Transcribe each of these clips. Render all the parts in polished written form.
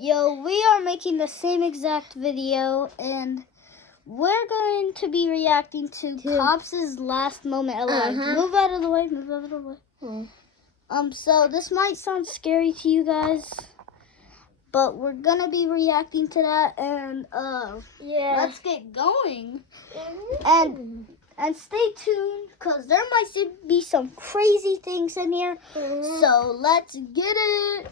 Yo, we are making the same exact video, and we're going to be reacting to Cops' last moment alive. Move out of the way, move out of the way. So this might sound scary to you guys, but we're gonna be reacting to that, and let's get going. And stay tuned, cause there might be some crazy things in here. So let's get it.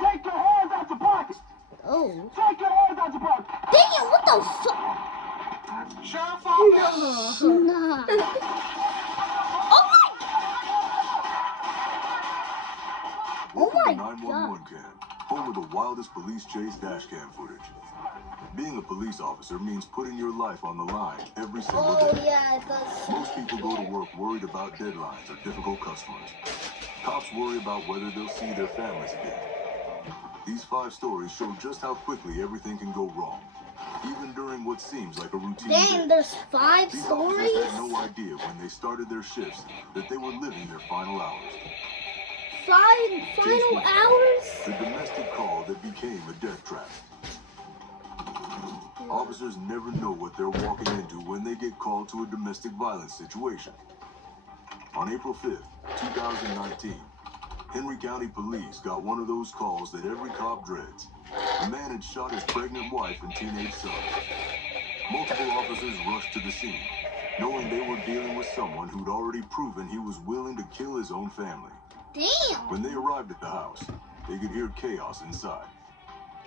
Take your hands out your pockets! Oh. Take your hands out your pockets! Dang it, what the fuck? Sheriff office! Nah. Oh my 911 cam, home of the wildest police chase dash cam footage. Being a police officer means putting your life on the line every single day. Oh yeah, it does. Most people go to work worried about deadlines or difficult customers. Cops worry about whether they'll see their families again. These 5 stories show just how quickly everything can go wrong, even during what seems like a routine day. Dang, there's 5 These stories? officers had no idea when they started their shifts that they were living their final hours. 5 final hours? The domestic call that became a death trap. Officers never know what they're walking into when they get called to a domestic violence situation. On April 5th, 2019, Henry County Police got one of those calls that every cop dreads. A man had shot his pregnant wife and teenage son. Multiple officers rushed to the scene, knowing they were dealing with someone who'd already proven he was willing to kill his own family. Damn! When they arrived at the house, they could hear chaos inside.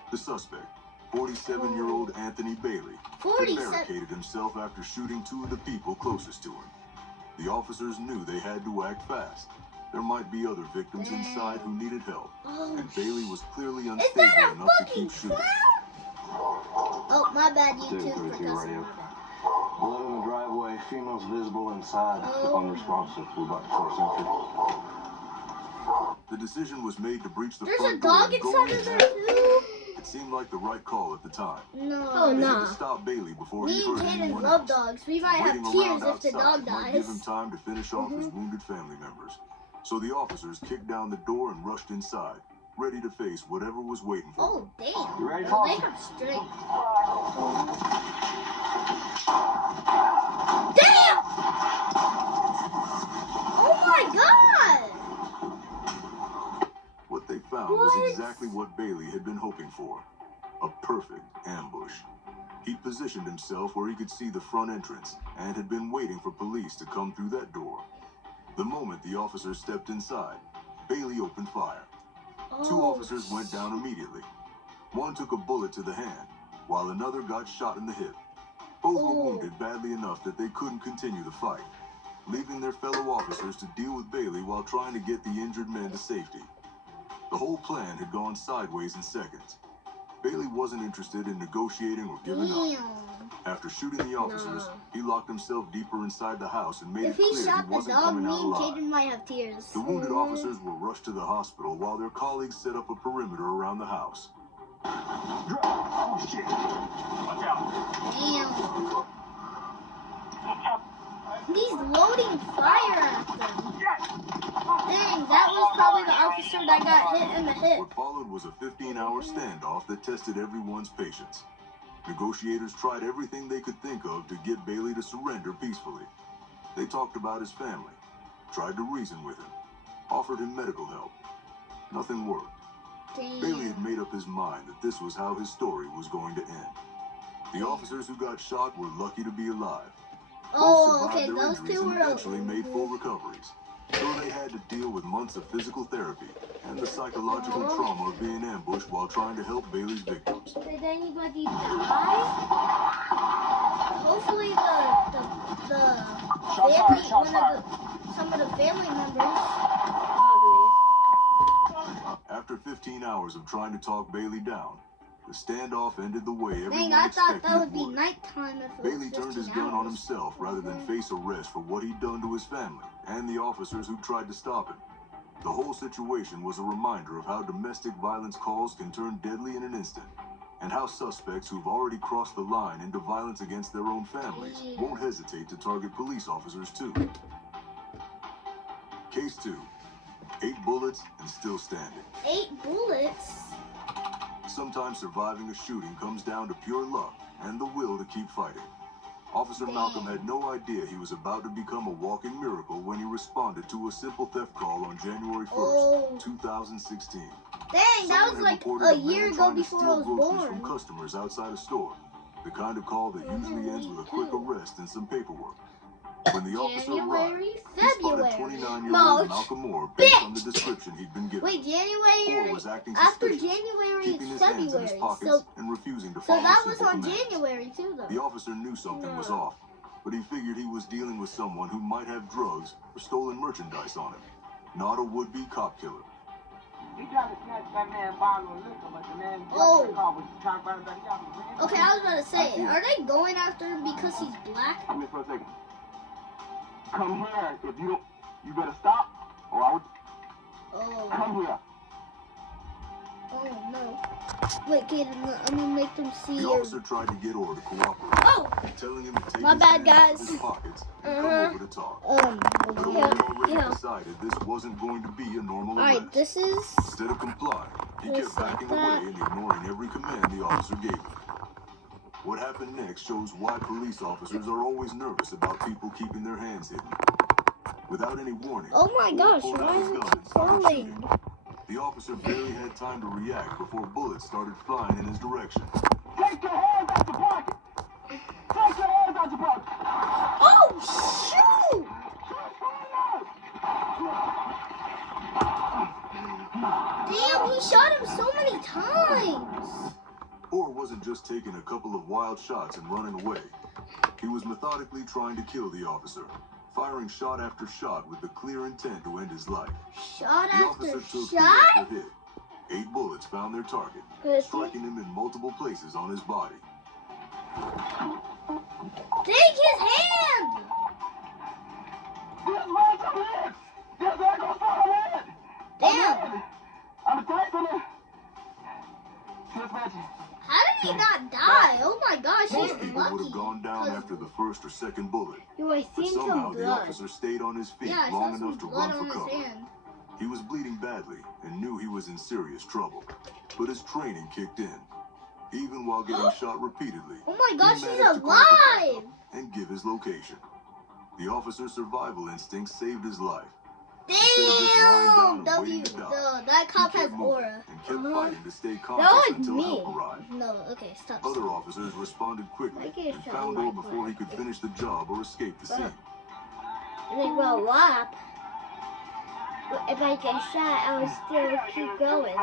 The suspect, 47-year-old Anthony Bailey, had barricaded himself after shooting 2 of the people closest to him. The officers knew they had to act fast. There might be other victims inside who needed help, and Bailey was clearly unstable enough to keep shooting. Oh, my bad, YouTube for cussing. Blood in the driveway, females visible inside, unresponsive. We're about to force entry. The decision was made to breach the There's a front door dog and go inside of there too? It seemed like the right call at the time. No. Oh, They had no. to stop Bailey before Me he and hurt Caden anyone love else. dogs. We might have Waiting tears around if the outside dog might give him dies. time to finish off his wounded family members. So the officers kicked down the door and rushed inside, ready to face whatever was waiting for them. Oh, damn. You ready, They Paul? make them straight. Damn! Oh my god! What they found was exactly what Bailey had been hoping for. A perfect ambush. He'd positioned himself where he could see the front entrance and had been waiting for police to come through that door. The moment the officers stepped inside, Bailey opened fire. 2 officers went down immediately. One took a bullet to the hand, while another got shot in the hip. Both were wounded badly enough that they couldn't continue the fight, leaving their fellow officers to deal with Bailey while trying to get the injured men to safety. The whole plan had gone sideways in seconds. Bailey wasn't interested in negotiating or giving up. After shooting the officers, he locked himself deeper inside the house and made If it he clear shot he the wasn't dog, coming me out and alive. Caden might have tears. The wounded officers were rushed to the hospital while their colleagues set up a perimeter around the house. Oh, shit. Watch out. Damn. He's loading fire at them. Dang, that was probably the officer that got hit in the hip. What followed was a 15-hour standoff that tested everyone's patience. Negotiators tried everything they could think of to get Bailey to surrender peacefully. They talked about his family, tried to reason with him, offered him medical help. Nothing worked. Damn. Bailey had made up his mind that this was how his story was going to end. The officers who got shot were lucky to be alive. Both Oh, survived okay, their those injuries two and were eventually made full recoveries. Though they had to deal with months of physical therapy and the psychological trauma of being ambushed while trying to help Bailey's victims. Did anybody die? Hopefully some of the family members. After 15 hours of trying to talk Bailey down, the standoff ended the way everyone Dang, I thought expected that would it be would. nighttime if it was Bailey turned his 15 gun on hours. himself rather than face arrest for what he'd done to his family and the officers who tried to stop him. The whole situation was a reminder of how domestic violence calls can turn deadly in an instant, and how suspects who've already crossed the line into violence against their own families won't hesitate to target police officers too. Case 2. 8 bullets and still standing. 8 bullets? Sometimes surviving a shooting comes down to pure luck and the will to keep fighting. Officer Malcolm had no idea he was about to become a walking miracle when he responded to a simple theft call on January 1st, 2016. Dang, that was like a year ago before I was groceries born. from customers outside a store. The kind of call that usually ends with a quick arrest and some paperwork. When the officer arrived, he spotted 29-year-old Malcolm Moore based on the description he'd been given. Wait, January, Moore was acting after suspicious, January, keeping his February. hands in his pockets So and refusing to follow that was simple on commands. January too, though. The officer knew something was off, but he figured he was dealing with someone who might have drugs or stolen merchandise on him, not a would-be cop killer. He tried to snatch that man bottle of liquor, but the man Oh. the car was trying to burn back out. Okay, I was about to say, are they going after him because he's black? Come here for a second. Come here. If you don't, you better stop, or I would. Oh, Come here. oh no. Wait, Kaden, I'm gonna make them see The your... officer tried to get Orr to cooperate, Oh! telling him to take My his bad, hands out of guys. his pockets and come over to talk. But Orr Yeah, had already yeah. decided this wasn't going to be a normal Alright, arrest. this is... Instead of complying, he This kept backing like that. away and ignoring every command the officer gave him. What happened next shows why police officers are always nervous about people keeping their hands hidden. Without any warning, Oh my Orr gosh, pulled why out is his it gun keep and started falling? shooting. The officer barely had time to react before bullets started flying in his direction. Take your hands out your pocket. Take your hands out your pocket. Oh, shoot! Damn, he shot him so many times. Orr wasn't just taking a couple of wild shots and running away. He was methodically trying to kill the officer, firing shot after shot with the clear intent to end his life. Shot The after officer took hit shot? after hit. 8 bullets found their target, striking him in multiple places on his body. Take his hand! This man's a man. This man goes for a man. Damn, I'm attacking him. This man. how did he not die? Oh my gosh, Most he's people would lucky. have gone down 'Cause- after the first or second bullet, Do I but see somehow some the blood? officer stayed on his feet Yeah, I saw long some enough to blood run on for his cover. hand. He was bleeding badly and knew he was in serious trouble, but his training kicked in. Even while getting shot repeatedly, Oh my gosh, he he's managed to call for alive! backup and give his location. The officer's survival instinct saved his life. Instead of just lying down Damn! and waiting to die, That cop he has kept moving aura. and kept fighting to stay That conscious was until me. help arrived. No, okay, stop. Other officers responded quickly I get and shot found in Orr my before he could finish the job or escape the scene. And they go up. If I get shot, I will still keep going.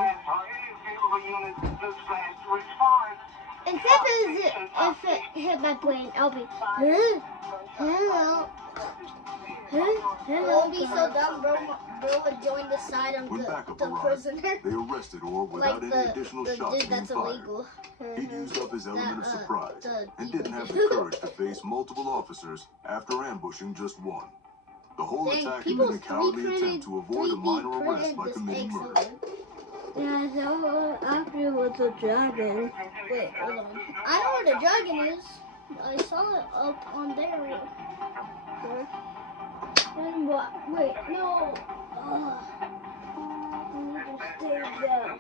Except if it hit my brain, I'll be, hello, hello, Don't be so dumb, bro. Bro would join the side of When backup the arrived, prisoner. they arrested Orr Like without any additional the shots dude being that's fired. illegal. He'd used up his element of surprise the and evil didn't have dude. the courage to face multiple officers after ambushing just one. The whole Dang, attack had people been a cowardly attempt to avoid a minor arrest by this committing egg murder. so yeah, so after was a dragon. Wait, hold on. I know where the dragon is. I saw it up on there. Where? And what? Wait, no. I need to stay there.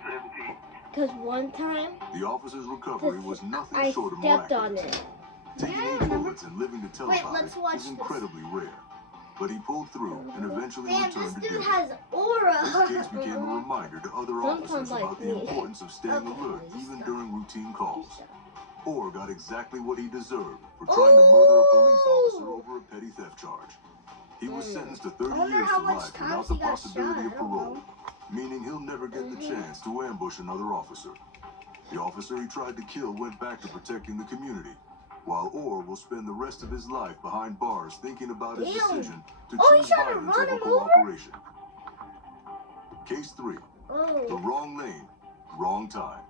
Because one time, The officer's recovery was nothing I short of stepped on miraculous. it. Taking Yeah, 8 bullets and living to tell Wait, about let's it watch is this. incredibly rare. But he pulled through and eventually Damn, this returned to dude duty. has aura. This case became a reminder to other officers Sometimes like about the me. importance of staying alert even during routine calls. Orr got exactly what he deserved for trying to murder a police officer over a petty theft charge. He was sentenced to 30 wonder years how to much life time without he the got possibility shot, of I don't parole, know. meaning he'll never get the chance to ambush another officer. The officer he tried to kill went back to protecting the community, while Orr will spend the rest of his life behind bars thinking about his Damn. decision to Oh, he's choose trying to violence run over him over? cooperation. Case 3. The Oh. wrong lane, wrong time.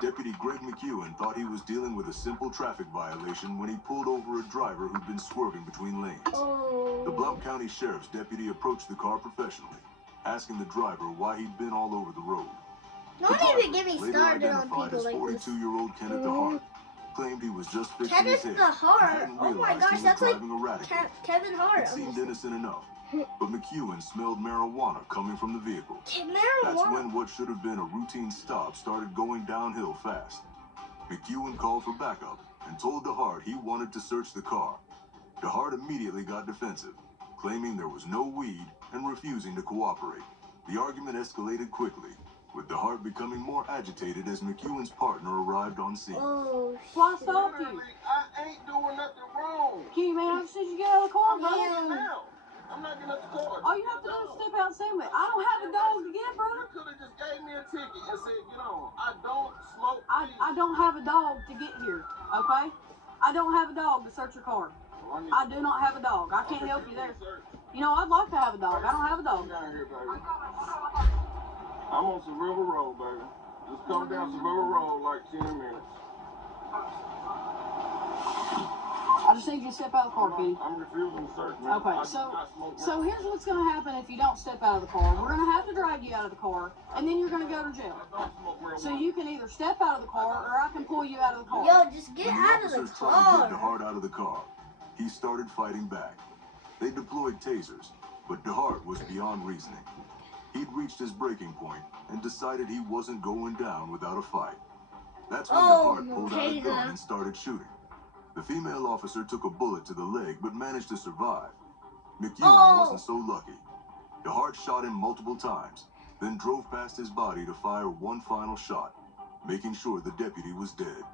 Deputy Greg McEwen thought he was dealing with a simple traffic violation when he pulled over a driver who'd been swerving between lanes. Oh. The Blount County Sheriff's deputy approached the car professionally, asking the driver why he'd been all over the road. Don't The even driver, get me later started on identified people as like this. 42-year-old Kenneth DeHart, claimed he was just fixing Kenneth his head. the Hart. and hadn't Oh my realized gosh, he was that's like driving erratically. Kevin Hart. It seemed innocent enough, but McEwen smelled marijuana coming from the vehicle. That's when what should have been a routine stop started going downhill fast. McEwen called for backup and told DeHart he wanted to search the car. DeHart immediately got defensive, claiming there was no weed and refusing to cooperate. The argument escalated quickly, with DeHart becoming more agitated as McEwen's partner arrived on scene. Oh, Why stop you? I ain't doing nothing wrong. Key, man, I just need you to get out of the car, brother. Now. I'm not getting out the car. All you have to do is step out and say, I don't have a dog to get, brother. You could have just gave me a ticket and said, get on. I don't smoke. I don't have a dog to get here, okay? I don't have a dog to search your car. I do not have a dog. I can't help you there. You know, I'd like to have a dog. I don't have a dog. Come down here, baby. I'm on some River Road, baby. Just come down some River Road like 10 minutes. I just need you to step out of the car, Kenny. I'm refusing to search, man. Okay, so here's what's going to happen if you don't step out of the car. We're going to have to drag you out of the car, and then you're going to go to jail. So you can either step out of the car, or I can pull you out of the car. yo, just get When out of the officers tried to get car. DeHart out of the car, he started fighting back. They deployed tasers, but DeHart was beyond reasoning. He'd reached his breaking point and decided he wasn't going down without a fight. That's when DeHart pulled out a gun and started shooting. The female officer took a bullet to the leg but managed to survive. McEwen wasn't so lucky. DeHart shot him multiple times, then drove past his body to fire one final shot, making sure the deputy was dead.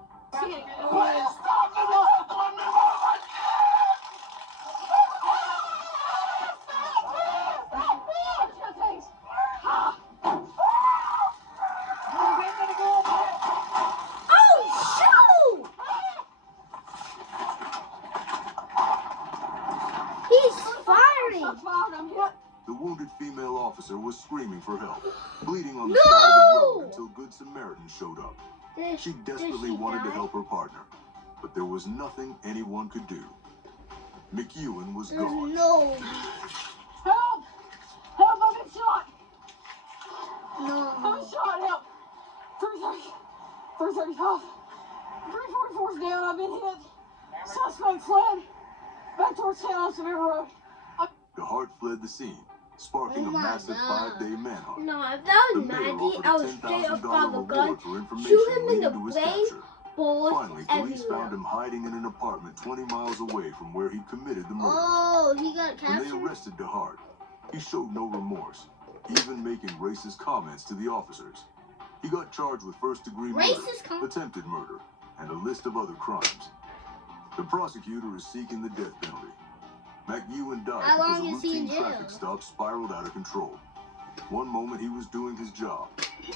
The wounded female officer was screaming for help, bleeding on the side of the road until Good Samaritans showed up. She desperately wanted to help her partner, but there was nothing anyone could do. McEwen was gone. Help! Help, I've been shot! I'm shot, help! 335. 344's down, I've been hit. Suspect fled. Back towards town on Severe Road. DeHart fled the scene, sparking a massive 5-day manhunt. No, if that was Maggie, I would straight up grab a gun, shoot him in the brain, bullets Finally, police everywhere. found him hiding in an apartment 20 miles away from where he committed the murders. Oh, he got When they captured? arrested DeHart, he showed no remorse, even making racist comments to the officers. He got charged with first-degree murder, attempted murder, and a list of other crimes. The prosecutor is seeking the death penalty. McEwen died because a routine traffic stop spiraled out of control. One moment he was doing his job.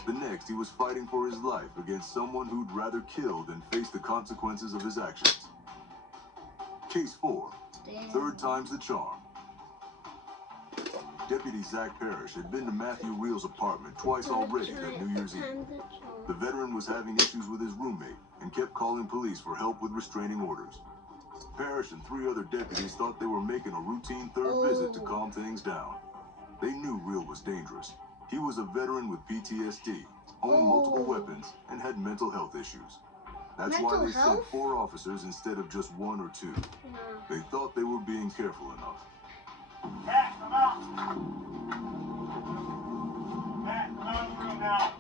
The next he was fighting for his life against someone who'd rather kill than face the consequences of his actions. Case 4. Third time's the charm. Deputy Zach Parrish had been to Matthew Reel's apartment twice already that New Year's Eve. The veteran was having issues with his roommate and kept calling police for help with restraining orders. Parrish and 3 other deputies thought they were making a routine third visit to calm things down. They knew Reel was dangerous. He was a veteran with PTSD, owned multiple weapons, and had mental health issues. That's why they sent 4 officers instead of just 1 or 2. They thought they were being careful enough. Matt, come out. Matt, come out of the room now.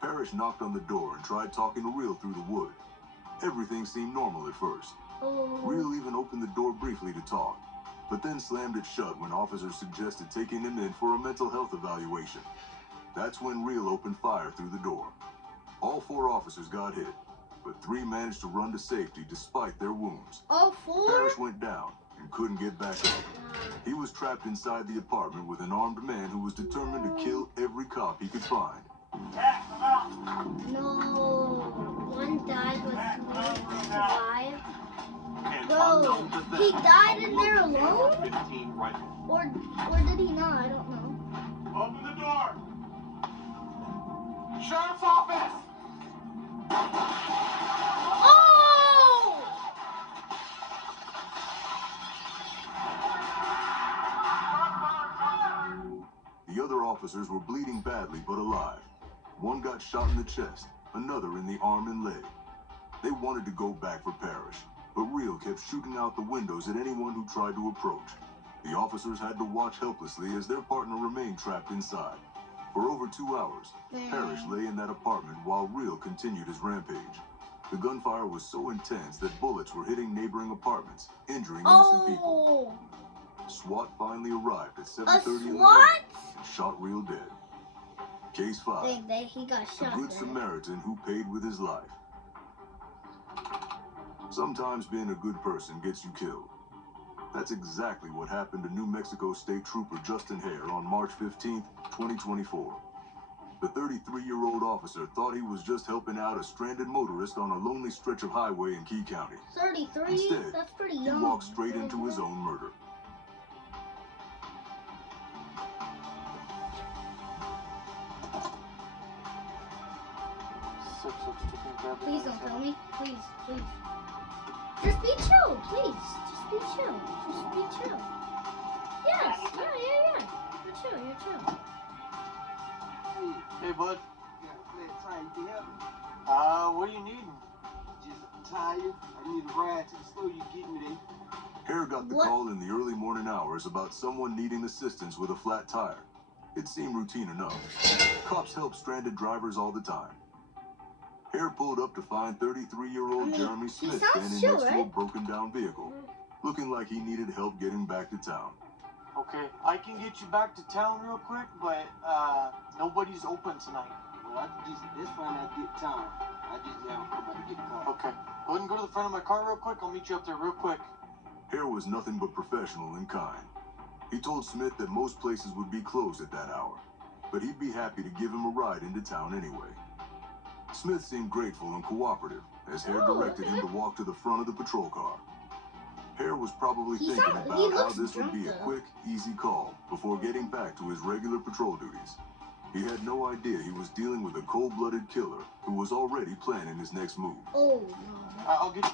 Parrish knocked on the door and tried talking to Reel through the wood. Everything seemed normal at first. Reel even opened the door briefly to talk, but then slammed it shut when officers suggested taking him in for a mental health evaluation. That's when Reel opened fire through the door. All 4 officers got hit, but 3 managed to run to safety despite their wounds. All 4? Parrish went down and couldn't get back up. He was trapped inside the apartment with an armed man who was determined to kill every cop he could find. No. One died with 3 survived. Bro, he died in there alone? Or did he not? I don't know. Open the door. Sheriff's office. Oh! The other officers were bleeding badly but alive. One got shot in the chest, another in the arm and leg. They wanted to go back for Parrish, but Reel kept shooting out the windows at anyone who tried to approach. The officers had to watch helplessly as their partner remained trapped inside. For over 2 hours, Parrish lay in that apartment while Real continued his rampage. The gunfire was so intense that bullets were hitting neighboring apartments, injuring innocent people. SWAT finally arrived at 7:30 in the morning and shot Real dead. Case 5. He got shot. The Good Samaritan who paid with his life. Sometimes being a good person gets you killed. That's exactly what happened to New Mexico State Trooper Justin Hare on March 15, 2024. The 33-year-old officer thought he was just helping out a stranded motorist on a lonely stretch of highway in Key County. 33? Instead, That's pretty young. he walked straight into his own murder. Please don't kill me. Please, please. Just be chill, please. Just be chill. Just be chill. Yes, yeah. You're chill, you're chill. Hey, bud. Got a flat tire. You can help me? What are you needing? Just a tire. I need a ride to the store. You get me there. Hare got the call in the early morning hours about someone needing assistance with a flat tire. It seemed routine enough. Cops help stranded drivers all the time. Hare pulled up to find 33-year-old Jeremy Smith standing next to a broken-down vehicle, looking like he needed help getting back to town. Okay, I can get you back to town real quick, but nobody's open tonight. Well, I can just, that's fine. I'll get time. I just now I'm about to get the car. Okay, go ahead and go to the front of my car real quick. I'll meet you up there real quick. Hare was nothing but professional and kind. He told Smith that most places would be closed at that hour, but he'd be happy to give him a ride into town anyway. Smith seemed grateful and cooperative as Hare directed him to walk to the front of the patrol car. Hare was probably thinking about how this would be a quick, easy call before getting back to his regular patrol duties. He had no idea he was dealing with a cold-blooded killer who was already planning his next move. Oh, no. I'll get you.